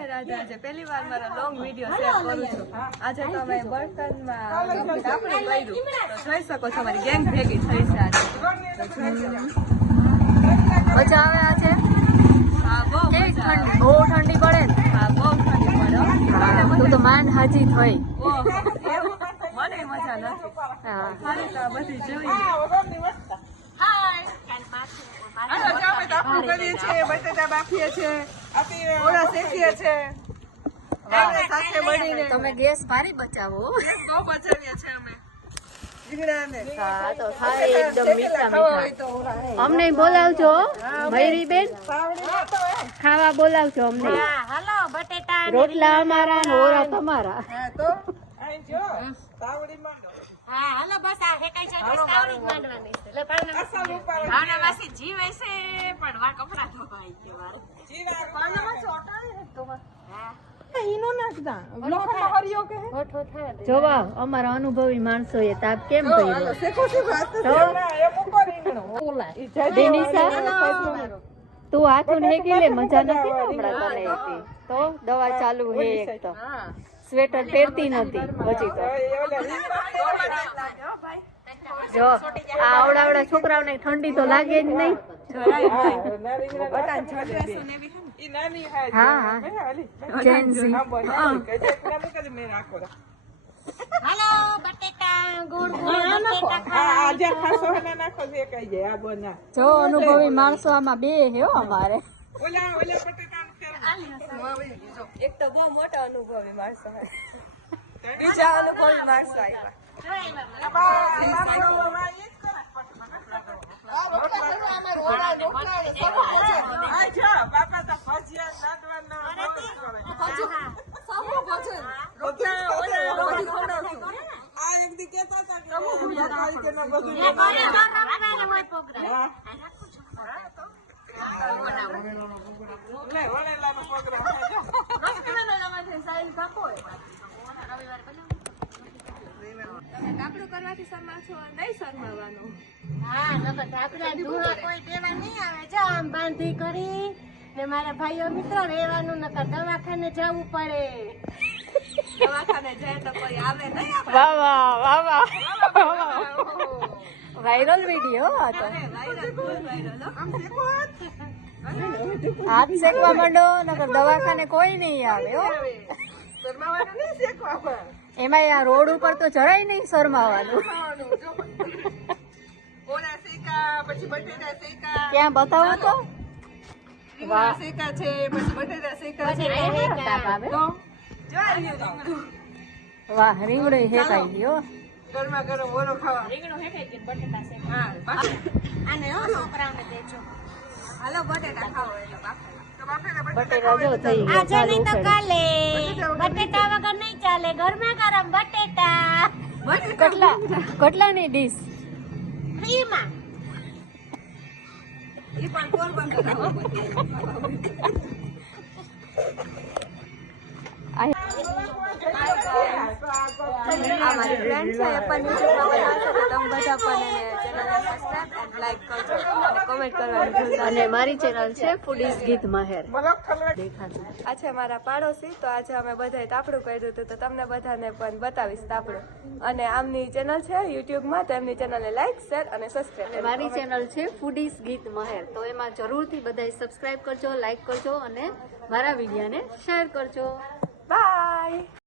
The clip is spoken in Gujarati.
રાધે રાધે આજે પહેલી વાર મારો લોંગ વિડિયો શેર કરું છું આજે તો અમે બર્તનમાં આપણું કર્યું તો જોઈ શકો છો મારી ગેંગ ભેગી થઈ છે આજે મજા આવે આજે હા બહુ ઠંડી બહુ ઠંડી પડે ને હા બહુ ઠંડી પડે તું તો માન હાજી થઈ મને મજા નથી હા ખાલી તો બધી જોઈ તમે ગેસ ભારી બચાવો અમને બોલાવજો મયુરી બેન ખાવા બોલાવજો અમને રોટલા અમારા ને ઓરા તમારા હા હાલો બસ આ હેકાઈ છે તાવડી જ માંડવાની છે લે ભાવના માસી જીવે છે પણ વા કપડા ધોવાઈ કે વાર જીવા ભાવના માસી ઓટાળે હે તો હા ઈનો નાખતા લોખંડ હરિયો કે હોઠો થાય જોવા અમારા અનુભવી માણસો એ તાપ કેમ કર્યો શેકો શું વાત તો એ મુકો રીંગણો ઓલા દેનીસા તું હાથું હેકી લે મજા નથી હમણાં તને હતી તો દવા ચાલુ હે એક તો સ્વેટર પહેરતી નથી હજી તો જો આવડા છોકરાઓને ઠંડી તો લાગે જ નહીં હા હાલો બટેટા ગોળ બટેટા જો અનુભવી માણસો આમાં બે હે અમારે એક તો બહુ મોટા અનુભવી માણસો બીજા અનુભવી માણસો આવ્યા કાપડું કરવાથી શરમાશો નહીં શરમાવાનું હા નકર ઢાકડા ધૂળા કોઈ દેવા નહીં આવે જો આમ બાંધી કરી ને મારા ભાઈઓ મિત્રો રહેવાનું નકર દવાખાને જવું પડે દવાખાને જાય તો કોઈ આવે નહીં વાહ વાહ વાહ વાહ વાયરલ વિડીયો આ તો હાથ શેકવા માંડો નકર દવાખાને કોઈ નહીં આવે હો એમાં આ રોડ ઉપર તો જરાય નહીં શરમાવાનું ક્યાં બતાવો તો શેકા છે પછી બટેટા શેકા છે વાહ રીંગણો હેકાઈ ગયો ગરમા ગરમ ઓરો ખાવા રીંગણો હેઠે કે બટેટા છે હા આને હો છોકરાઓને દેજો હાલો બટેટા ખાવો એટલે બટેટા જો થઈ ગયા આજે નહીં તો કાલે બટેટા વગર નહીં ચાલે ગરમા ગરમ બટેટા કેટલાની ડીશ ફ્રીમાં ઈ પણ પોરબંદર અમારી ફ્રેન્ડ છે એ પણ યુટ્યુબમાં બનાવશે તો તમે બધા પણ એને ચેનલને સબસ્ક્રાઇબ એન્ડ લાઈક કરજો અને કમેન્ટ કરવાનું ભૂલતા અને મારી ચેનલ છે ફૂડીઝ ગીત માહેર દેખાતું આ છે મારા પાડોશી તો આજે અમે બધાએ તાપડું કર્યું હતું તો તમને બધાને પણ બતાવીશ તાપડું અને આમની ચેનલ છે યુટ્યુબમાં તો એમની ચેનલને લાઈક શેર અને સબસ્ક્રાઇબ મારી ચેનલ છે ફૂડીઝ ગીત માહેર તો એમાં જરૂરથી બધાય સબસ્ક્રાઇબ કરજો લાઈક કરજો અને મારા વિડીયોને શેર કરજો બાય